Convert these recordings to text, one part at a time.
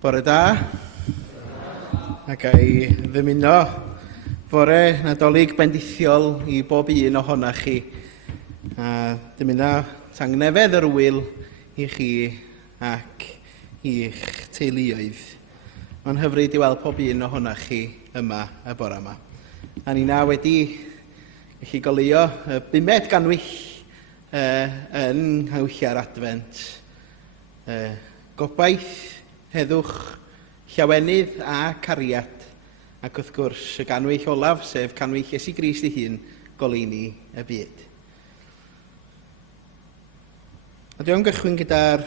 Bore da, ac ai ddymuno fore Nadolig bendithiol i bob un ohonoch chi. A dymuno tangnefedd yr wyl i chi ac i'ch teuluoedd. Mae'n hyfryd i weld pob un ohonoch chi yma y bore yma. A ni na wedi gallu goleuo 5 ganwyll yn Nghynwychiau'r Advent. Gobaith, heddwch, llawenydd a cariad, ac wrth gwrs y ganwyll olaf, sef canwyll Iesu Grist ei hun, goleuni y byd. A dwi'n gychwyn gyda'r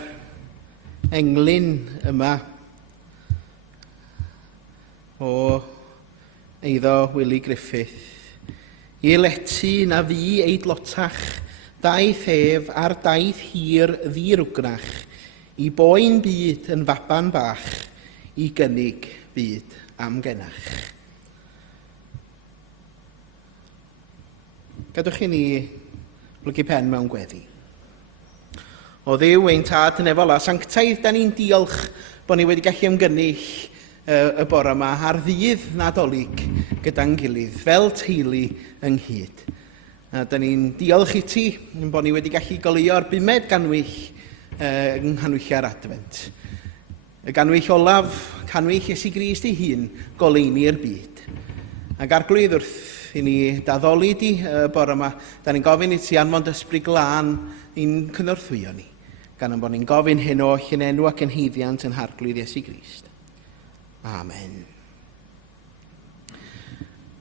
englyn yma o eiddo Willie Griffith. I letu na fi eidlotach, daeth ef ar daith hir ddirwgnach, i boen byd yn faban bach, i gynnig byd am genach. Gadwch chi ni blygu pen mewn gweddi. O Dduw ein tad yn efo la, sanctaidd, da ni'n diolch bod ni wedi gallu ymgynnull y bore yma ar ddydd Nadolig gyda'n gilydd, fel teulu ynghyd. A da ni'n diolch i ti bod ni wedi gallu goleuo'r 5 ganwyll yng Nghynwychiau'r Advent. Y ganwyll olaf, canwyll Iesu Grist ei hun, goleuni'r byd. Ac arglwydd wrth i ni daddoli di y bore yma, da ni'n gofyn i ti anfon ysbryd glân i'n cynorthwyo ni, gan bod ni'n gofyn hyn oll yn enw ac yn haeddiant yn harglwydd Iesu Grist. Amen.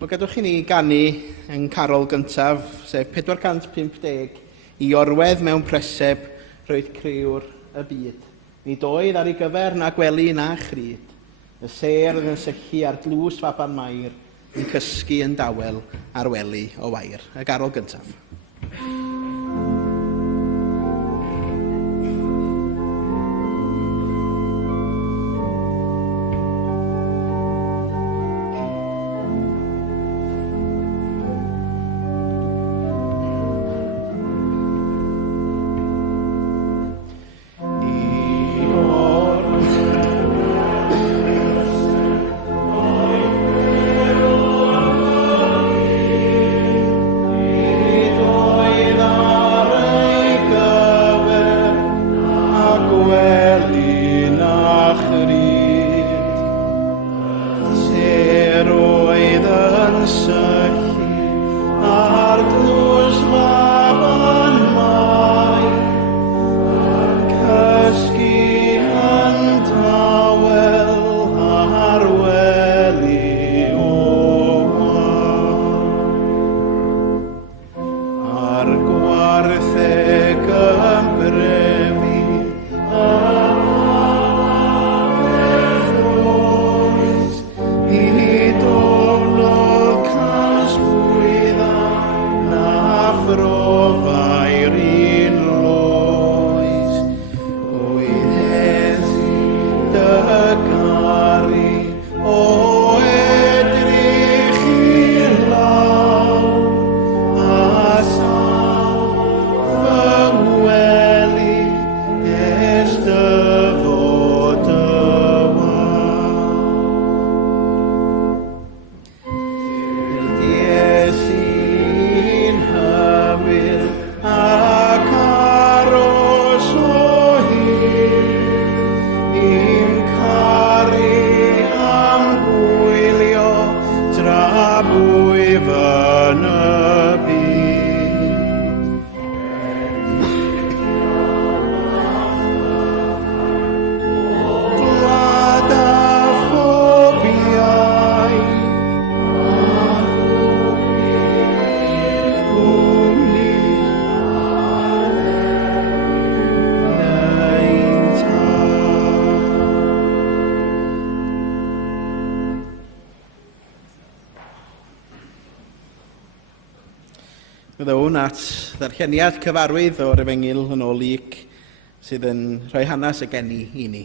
Wel, gadwch chi ni ganu yn carol gyntaf, sef 450 i orwedd mewn preseb roedd criwr y byd. Nid oedd ar ei gyfer na gwely na chryd, y ser yn sychu ar dlws faban mair, yn cysgu yn dawel ar wely o wair. Y garol gyntaf. Byddai hwn at ddarlleniad cyfarwydd o'r Efengil yn ôl Luc sydd yn rhoi hanes y geni i ni.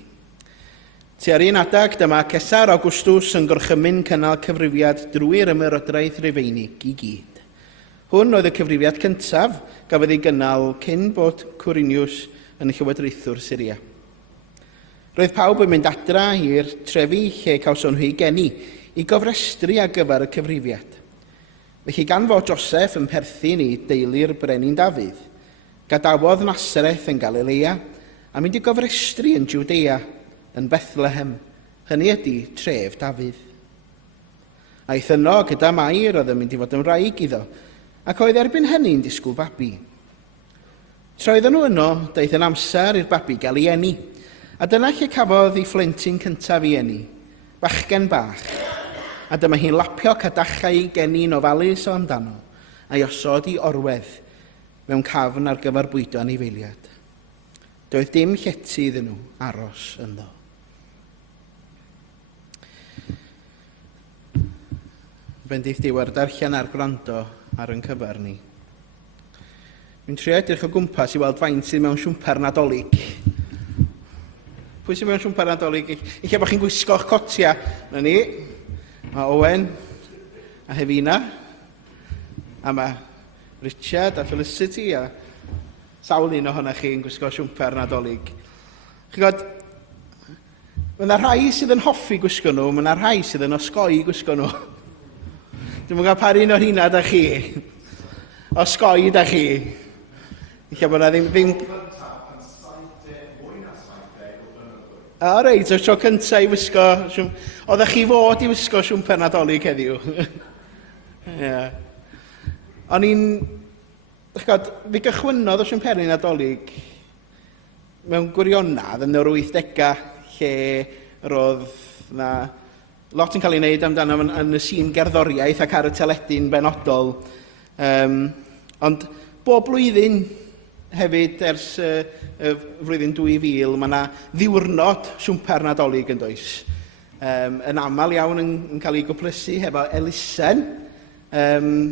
Tua'r un adag, dyma Cesar Augustus yn gorchymyn cynnal cyfrifiad drwy'r ymerodraeth Rufeinig i gyd. Hwn oedd y cyfrifiad cyntaf gafodd ei gynnal cyn bod Quirinius yn llywodraethwr Syria. Roedd pawb yn mynd adra i'r trefi lle cawson nhw ei geni i gofrestru ar gyfer y cyfrifiad. Felly gan fod Joseph yn perthyn i deulu'r brenin Dafydd, gadawodd Nasareth yn Galilea a mynd i gofrestru yn Jwdea, yn Bethlehem, hynny ydy tref Dafydd. Aeth yno gyda Mair oedd yn mynd i fod yn wraig iddo, ac oedd erbyn hynny'n disgwyl babi. Troedden nhw yno, daeth yn amser i'r babi gael ei eni, a dyna lle cafodd ei phlentyn cyntaf i eni, bachgen bach, a dyma hi'n lapio cadachau ei geni'n ofalus o amdano, a'i osod i orwedd mewn cafn ar gyfer bwydo anifeiliad. Doedd dim llety iddyn nhw aros ynddo. Bendith diwer darllen ar gwrando ar yn cyfer ni. Mi'n trio edrych o gwmpas i weld faint sydd mewn siwmper Nadolig. Pwy sydd mewn siwmper Nadolig? Eich bod chi'n gwisgo'ch cotia. Na ni. Mae Owen a Hefina. A mae Richard a Felicity a sawl un ohonych chi'n gwisgo siwmper Nadolig. Chi'n gwybod, mae yna rhai sydd yn hoffi gwisgo nhw, mae yna rhai sydd yn osgoi gwisgo nhw. Dwi'n mwyn cael par un o'r hynna da chi. Osgoi da chi. Eich bod yna ddim... O reit, o'r tro cyntaf i wisgo... Oeddech chi fod i wisgo siwmper Nadolig heddiw? Ie. O'n i'n... Fi gychwynodd o siwmper Nadolig mewn gwirionadd yn yr 80au, lle roedd na lot yn cael ei wneud amdano yn y sîn gerddoriaeth ac ar y teledu'n benodol. Ond bob blwyddyn hefyd ers y flwyddyn 2000, mae yna ddiwrnod siwmper Nadolig yn does. Yn aml iawn yn cael ei gwplysu hefo elusen,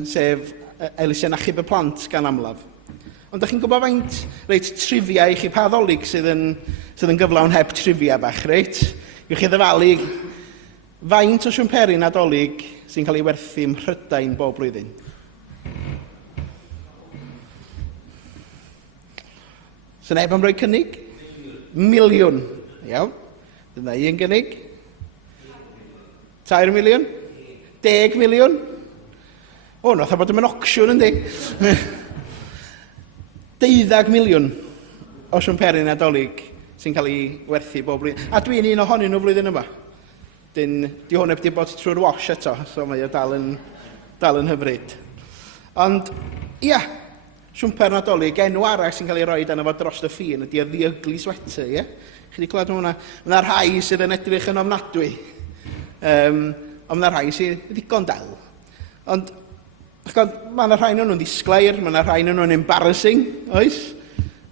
sef elusen achub y plant gan amlaf. Ond ydych chi'n gwybod faint reit trivia i chi pa Ddolig sydd yn gyflawn heb trivia bach, reit? Gwch chi ddyfalu faint o siwmperi Nadolig sy'n cael ei werthu ym Mhrydain bob blwyddyn? Sy'n neb am roi cynnig? Miliwn. Iawn. Dyna un gynnig. 2 miliwn? 10 miliwn? O, nath o bod yn auction yndi? 12 miliwn o siwmperi Nadolig sy'n cael ei werthu bob blwyddyn. A dwi'n un ohonyn nhw flwyddyn yma. Di hwn wedi bod trwy'r wash eto, so mae o dal yn hyfryd. Ond, ia, siwmper Nadolig, enw arall sy'n cael ei roi dan efo dros y ffin, ydy The Ugly Sweater, ie? Chi wedi clywed hwnna? Mae'na rhai sydd yn edrych yn ofnadwy. Ond mae'na rhai sydd yn ddigon del. Ond, mae'na rhai nhw'n ddisglair, mae'na rhai nhw'n embarrassing, oes?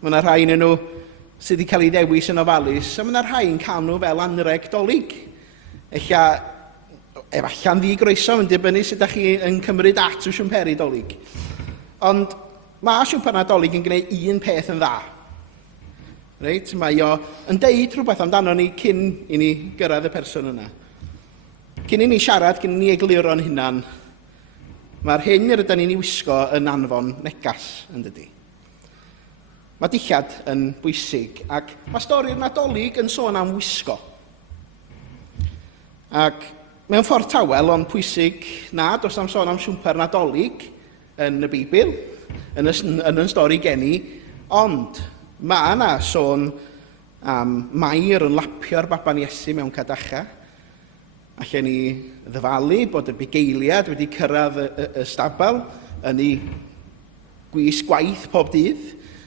Mae'na rhai nhw sydd wedi cael ei ddewis yn ofalus, a mae'na rhai yn cael nhw fel anreg dolig. Efallai'n ddi-groeso yn dibynnu sut ydych chi yn cymryd at y siwmperi dolig. Ond mae siwmper Nadolig yn gwneud un peth yn dda. Reit? Mae o yn deud rhywbeth amdano ni cyn i ni gyrraedd y person yna. Cyn i ni siarad, cyn i ni egluro'n hunan, mae'r hyn yr ydyn ni'n ei wisgo yn anfon negas yn dydi. Mae dillad yn bwysig, ac mae stori'r Nadolig yn sôn am wisgo. Ac mewn ffordd tawel, ond pwysig nad os am sôn am siwmper Nadolig yn y Beibl, yn y stori geni, ond mae yna sôn am Mair yn lapio'r baban Iesu mewn cadacha, allan ni ddyfalu bod y bugeiliad wedi cyrraedd y stabal yn ei gwys gwaith pob dydd,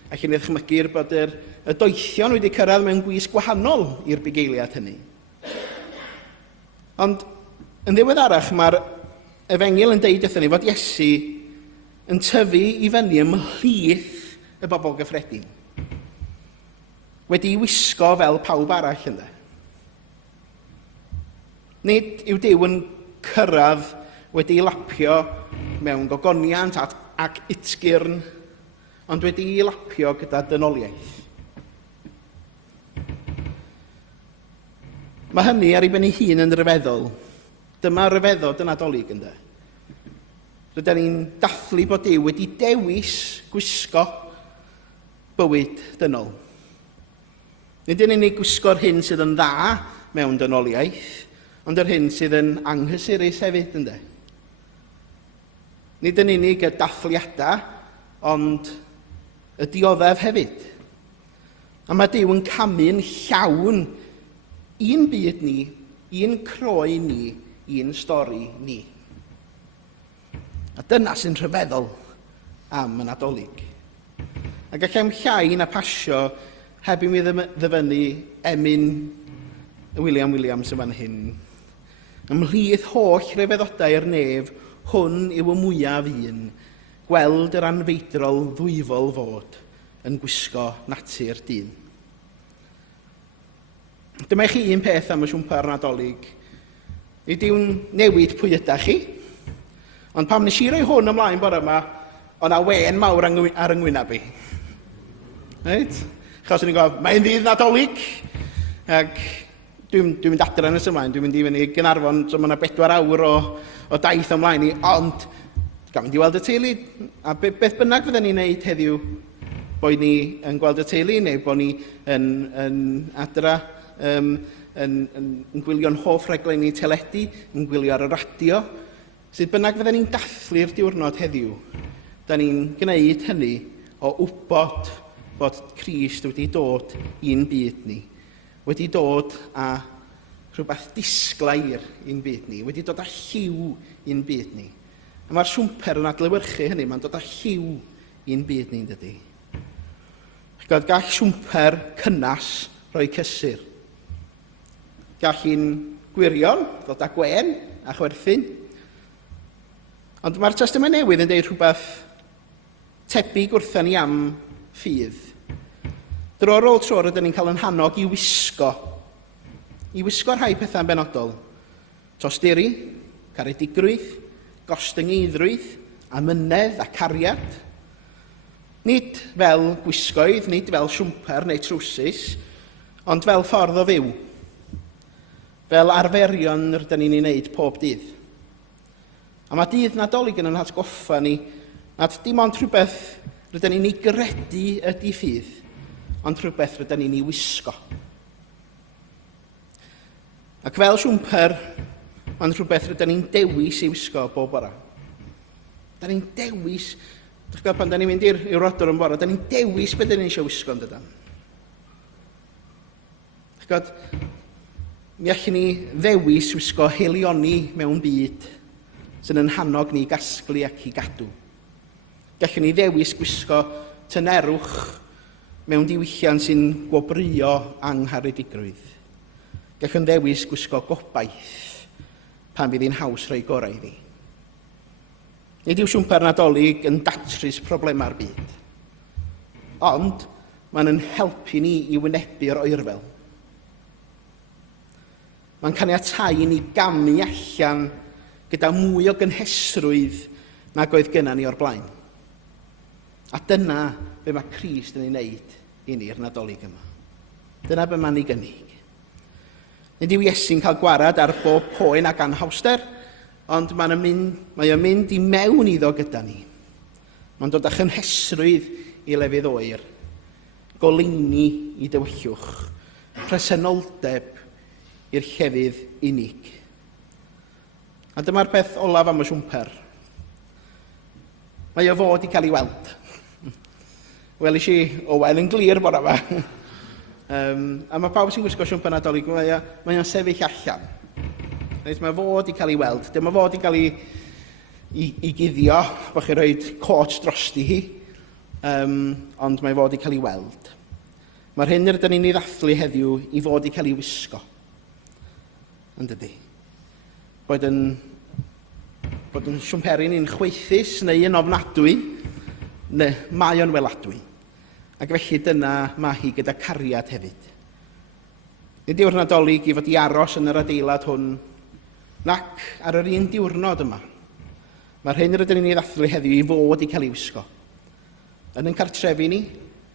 allan ni ddechmygu'r bod y doethion wedi cyrraedd mewn gwys gwahanol i'r bugeiliad hynny. Ond yn ddiweddarach mae'r Efengil yn deud wrthyn ni fod Iesu yn tyfu i fyny ymhlith y bobl gyffredin. Wedi wisgo fel pawb arall ynddo. Nid yw Duw yn cyrraedd wedi lapio mewn gogoniant ac utgyrn, ond wedi lapio gyda dynoliaeth. Mae hynny ar ei ben ei hun yn ryfeddol. Dyma ryfeddod y Nadolig ynddo. Rydyn ni'n dathlu bod Duw wedi dewis gwisgo bywyd dynol. Nid yn unig gwisgo'r hyn sydd yn dda mewn dynoliaeth, ond yr hyn sydd yn anghysurus hefyd, ynddo. Nid yn unig y dathliadau, ond y dioddef hefyd. A mae Duw yn camu'n llawn un byd ni, un croe ni, un stori ni. A dyna sy'n rhyfeddol am y Nadolig. A gallem llai na pasio heb i mi ddyfynnu emyn William Williams yn fan hyn. Ymhlith holl rhyfeddodau i'r nef, hwn yw y mwyaf un, gweld yr anfeidrol ddwyfol fod yn gwisgo natur dyn. Dyma i chi un peth am y siwmper Nadolig. Nid yw'n newid pwy ydych chi, ond pam nes i roi hwn ymlaen bore yma, o na wen mawr ar yng ngwyneb i. Right? Chos o'n i'n gofio, mae'n ddydd Nadolig, ac dwi'n mynd adre nes ymlaen, dwi'n mynd i fyny Gynarfon, so mae yna 4 awr o daith ymlaen i, ond gael mynd i weld y teulu, a beth bynnag fydden ni'n neud heddiw, bod ni yn gweld y teulu, neu bod ni yn adra, yn gwylio'n hoff rhaglenni teledu, yn gwylio ar y radio, sydd bynnag fydden ni'n dathlu'r diwrnod heddiw. Da ni'n gwneud hynny o wybod bod Crist wedi dod i'n byd ni, wedi dod a rhywbeth disglair i'n byd ni, wedi dod â lliw i'n byd ni. A mae'r siwmper yn adlewyrchu hynny, mae'n dod â lliw i'n byd ni'n dydy. Gall siwmper cynnas rhoi cysur. Gall hi'n gwirion, ddod â gwen a chwerthin. Ond mae'r Testament Newydd yn deud rhywbeth tebyg wrthyn ni am ffydd. Dro ar ôl tro rydyn ni'n cael yn hannog i wisgo rhai pethau'n benodol. Tosturi, caredigrwydd, gostyngeidrwydd, amynedd a cariad. Nid fel gwisgoedd, nid fel siwmper neu trwsus, ond fel ffordd o fyw. Fel arferion rydyn ni'n ei wneud pob dydd. A mae Dydd Nadolig yn atgoffa ni nad dim ond rhywbeth rydyn ni'n ei gredu ydy ffydd, ond rhywbeth rydyn ni'n ei wisgo. Ac fel siwmper, mae'n rhywbeth rydyn ni'n dewis ei wisgo bob bora. Da ni'n dewis, pan da ni'n mynd i'r rodor yn bora, da ni'n dewis beth da ni'n eisiau wisgo yn dydan. Mi allwn ni ddewis wisgo helioni mewn byd sy'n yn hannog ni gasglu ac i gadw. Gallwn ni ddewis gwisgo tynerwch mewn diwyllian sy'n gwobrio angharedigrwydd. Gallwn ddewis gwisgo gobaith pan fydd hi'n haws rhoi gorau iddi. Nid yw siwmper Nadolig yn datrys problemau'r byd, ond mae'n yn helpu ni i wynebu'r oerfel. Mae'n caniatáu ni gamu allan gyda mwy o gynhesrwydd nag oedd gennym ni o'r blaen. A dyna be mae Crist yn ei wneud i ni'r Nadolig yma. Dyna be mae'n ei gynnig. Nid yw Iesu'n cael gwarad ar bob poen ac anhawster, ond mae'n mynd i mewn iddo gyda ni. Mae'n dod â chynhesrwydd i lefydd oer, goleini i dywyllwch, presenoldeb i'r llefydd unig. A dyma'r peth olaf am y siwmper. Mae o fod i cael ei weld. Welis i Owen yn glir bore yma. A mae pawb sy'n gwisgo siwmper Nadolig, mae o'n sefyll allan. Mae fod i cael ei weld. Dyma fod i cael ei guddio, bod chi'n rhoi cot drosti hi, ond mae fod i cael ei weld. Mae'r hyn rydyn ni'n ei ddathlu heddiw i fod i cael ei wisgo. Yn dydy. Bod yn siwmperu ni'n chweithus neu yn ofnadwy, neu mae o'n weladwy. Ac felly dyna mae hi gyda cariad hefyd. Nid yw'r Nadolig i fod i aros yn yr adeilad hwn, nac ar yr un diwrnod yma. Mae'r hyn rydyn ni'n ei ddathlu heddiw i fod i cael ei wisgo. Yn cartrefi ni,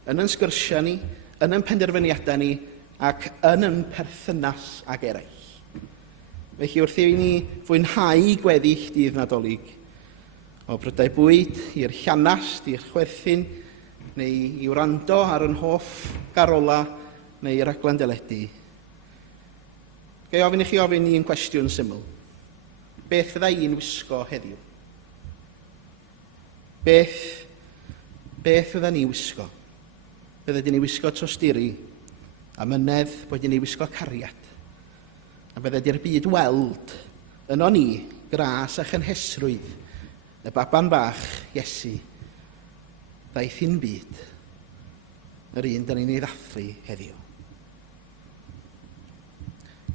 yn sgyrsiau ni, yn penderfyniadau ni, ac yn perthynas ag eraill. Felly wrth i ni fwynhau gweddill Dydd Nadolig, o brydau bwyd i'r llanast, i'r chwerthin, neu i wrando ar yn hoff garola, neu raglen deledu, gai ofyn i chi ofyn un cwestiwn syml. Beth fydda i'n wisgo heddiw? Beth fydda ni wisgo? Bydda di ni wisgo tosturi, a mynedd bod ni wisgo cariad. A bydda di'r byd weld yno ni, gras a chynhesrwydd, y baban bach Iesu, ddaeth i'n byd, yr un dyn ni'n ei ddathlu heddiw.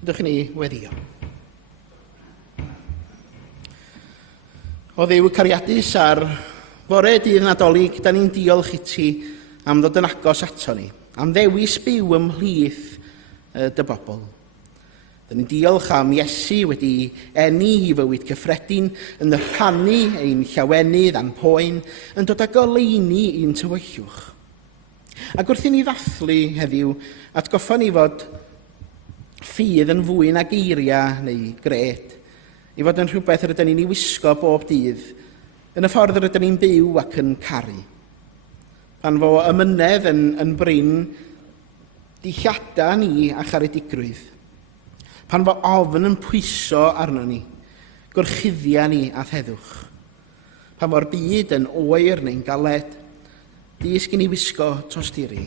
Ydych ni weddio. O Dduw cariadus ar fore dydd Nadolig, da ni'n diolch i ti am ddod yn agos ato ni, am ddewis byw ymhlith dy bobl. Da ni'n diolch am Iesu wedi enni i fywyd cyffredin, yn rhannu ein llawenydd a'n poen, yn dod â goleuni i'n tywyllwch. Ac wrth i ni ddathlu heddiw, atgoffa ni fod ffydd yn fwy na geiriau neu gred, i fod yn rhywbeth rydyn ni'n ei wisgo bob dydd, yn y ffordd rydyn ni'n byw ac yn caru. Pan fo ymynedd yn bryn dillada ni a charedigrwydd. Pan fo ofn yn pwyso arno ni, gwrchuddia ni a theddwch. Pan fo'r byd yn oer neu'n galed, dis gen i wisgo tosturi.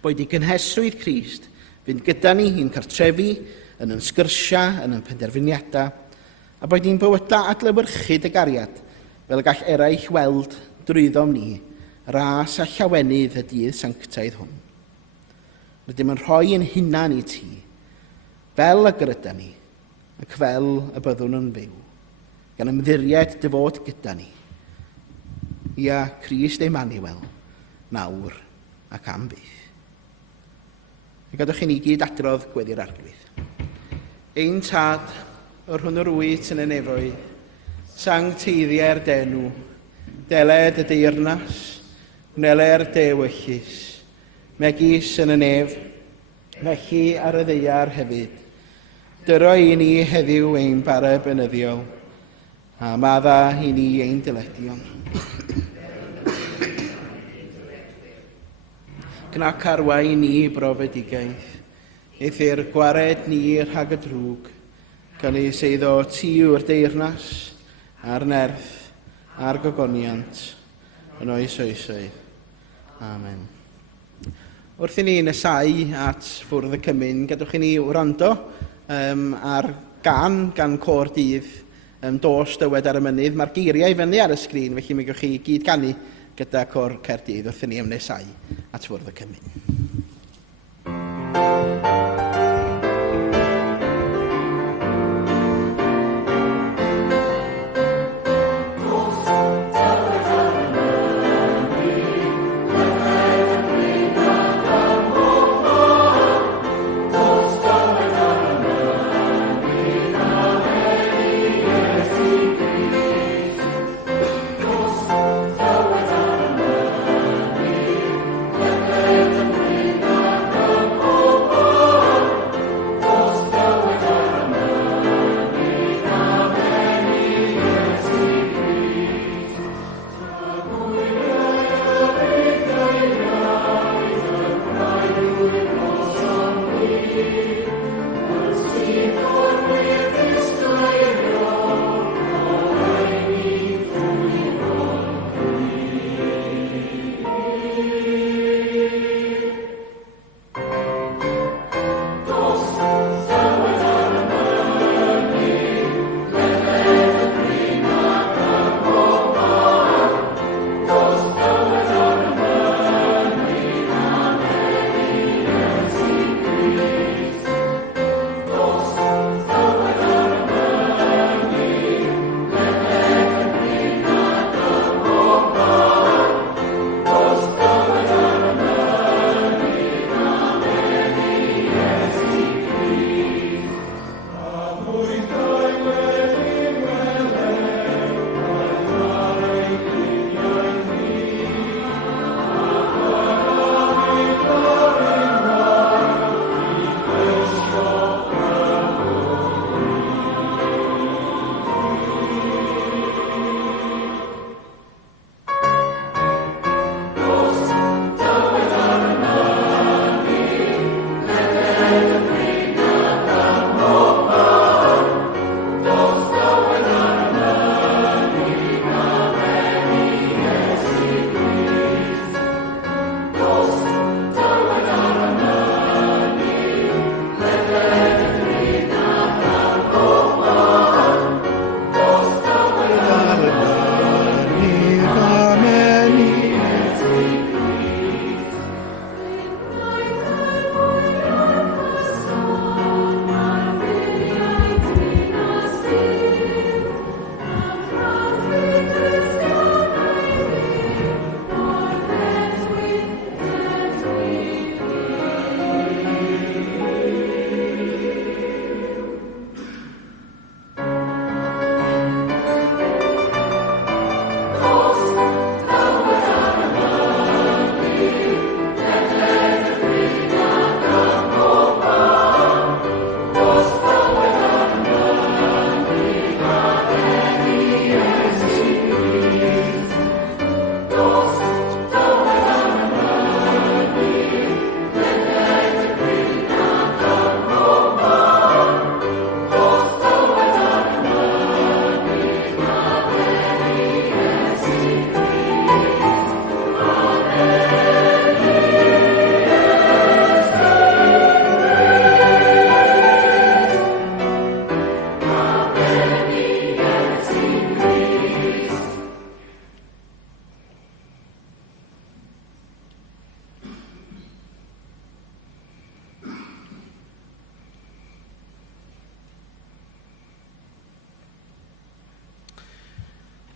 Boed i gynhesrwydd Crist fynd gyda ni i'n cartrefi, yn yn sgyrsia, yn yn penderfyniadau, a boed ni'n bywyda adlewyrchu dy gariad, fel gall eraill weld drwyddom ni, ras a llawenydd y dydd sanctaidd hwn. Rydym yn rhoi yn hunan i ti, fel y gryda ni, ac fel y byddwn yn fyw, gan ymddiried dy fod gyda ni. Ia Crist Emmanuel, nawr ac am byth. Y gadwch i ni gyd adrodd gweddi'r arglwydd. Ein tad, o'r hwn yr wyt yn y nefoedd, sancteiddiau'r denw, deled y deyrnas, gneler dewyllus, megis yn y nef, mechi ar y ddeiar hefyd. Dyro i ni heddiw ein bare benyddiol, a madda i ni ein dyledion. Gnac arwain ni brofedigaeth, eithyr gwared ni rhag y drwg, gan ei seiddo ti yw'r deyrnas, a'r nerth, a'r gogoniant, yn oes oesoedd. Amen. Wrth i ni nesau at fwrdd y cymyn, gadwch i ni wrando ar gan cor dydd dos dywed ar y mynydd. Mae'r geiriau i fyny ar y sgrin, felly mi gewch chi gyd ganu gyda cor Caerdydd wrth i ni ymnesau at fwrdd y cymyn.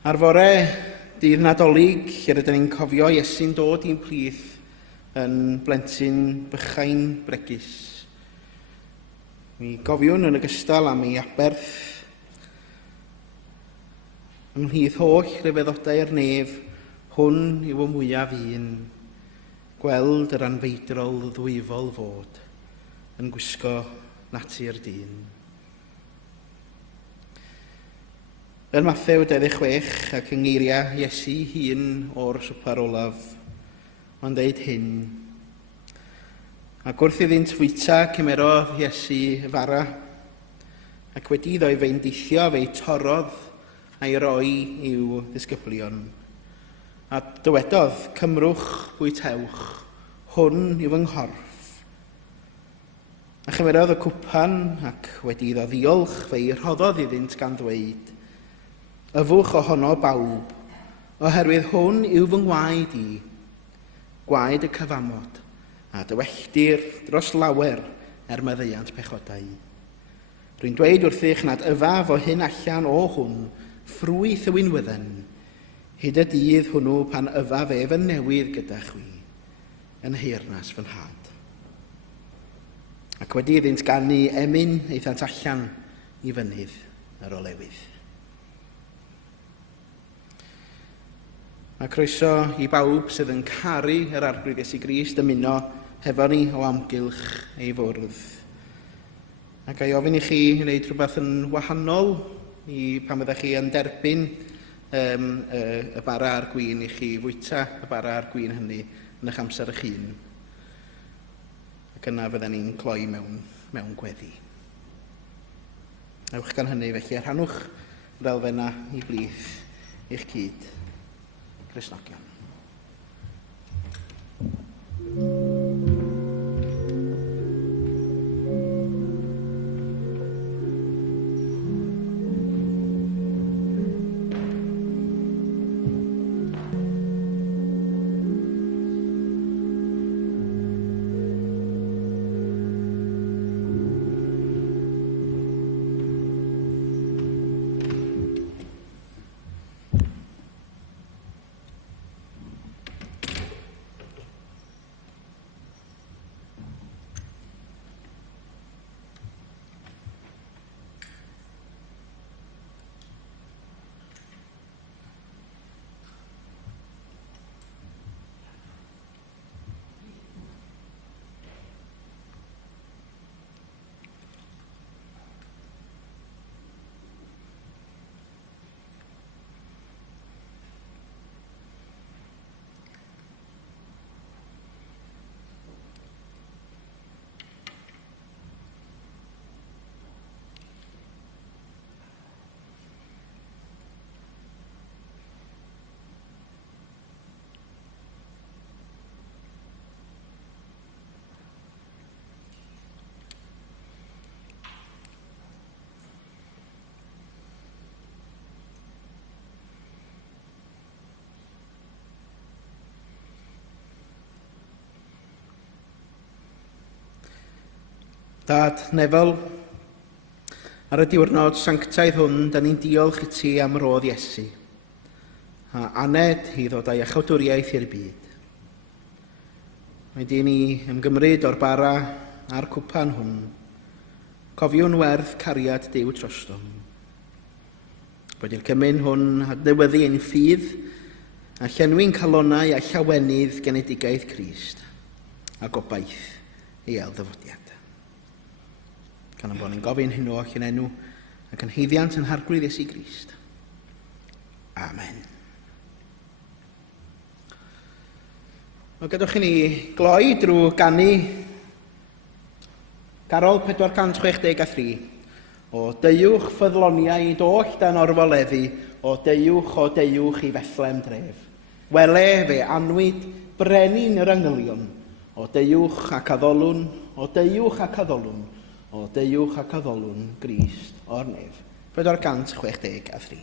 Ar fore Ddydd Nadolig, lle rydyn ni'n cofio Iesu'n dod i'n plith yn blentyn bychain bregus. Mi gofiwn yn ogystal am ei aberth ymhlith holl rhyfeddodau'r nef, hwn yw y mwyaf un, gweld yr anfeidrol ddwyfol fod yn gwisgo natur dyn. Yn Mathew 26 ac yng ngeiriau Iesu hun o'r swper olaf, mae'n deud hyn. Ac wrth iddynt fwyta cymerodd Iesu y fara, ac wedi iddo fe'n deithio fe'i torodd a'i roi i'w ddisgyblion. A dywedodd, cymrwch bwytewch, hwn yw fy nghorff. A chymerodd y cwpan ac wedi iddo ddiolch fe'i rhoddodd iddynt gan ddweud, yfwch ohono bawb, oherwydd hwn yw fy ngwaed i, gwaed y cyfamod, a dywelldir dros lawer maddeuant pechodau. Rwy'n dweud wrthych nad yfaf o hyn allan o hwn, ffrwyth y wynwydden, hyd y dydd hwnnw pan yfaf ef yn newydd gyda chwi, yn heyrnas fy nhad. Ac wedi iddynt gannu emyn eithant allan i fynydd yr olewydd. A croeso i bawb sydd yn caru yr arglwydd Iesu Grist ymuno hefo ni o amgylch ei fwrdd. Ac ai ofyn i chi wneud rhywbeth yn wahanol i pan byddech chi yn derbyn y bara a'r gwin i chi fwyta y bara a'r gwin hynny yn eich amser eich hun. Ac yna fydden ni'n cloi mewn gweddi. Ewch gan hynny felly, rhannwch yr elfenna i blith i'ch cyd. Cristnogion. Dad Nefel, ar y diwrnod sanctaidd hwn, da ni'n diolch i ti am rodd Iesu, a aned i ddod â'i achawdwriaeth i'r byd. Mae di ni ymgymryd o'r bara a'r cwpan hwn, cofiwn werth cariad Duw trostom. Wedi'r cymyn hwn adnewyddu ein ffydd, a llenwi'n calonau a llawenydd genedigaeth Crist, a gobaith ei elddyfodiad. Gan am bod ni'n gofyn hyn oll yn enw ac yn heiddiant yn harglwydd Iesu Grist. Amen. O gadwch i ni gloi drwy ganu Carol 463 o deuwch ffyddloniau doll dan orfoleddu o deuwch i Fethlem dref. Wele fe anwyd brenin yr angylion o deuwch ac addolwn, o deuwch ac addolwn, o deuwch ac addolwn Grist o'r nef. 463.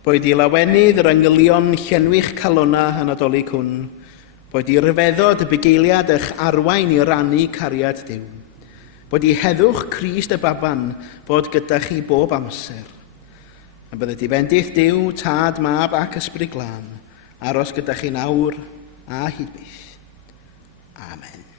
Boed i lawenydd yr angylion llenwych calona yn Nadolig hwn, boed i ryfeddod y bugeiliad eich arwain i rannu cariad Duw, boed i heddwch Crist y baban bod gyda chi bob amser. A bydde difendith Duw, Tad, Mab ac Ysbryd Glân, aros gyda chi nawr a hyd byth. Amen.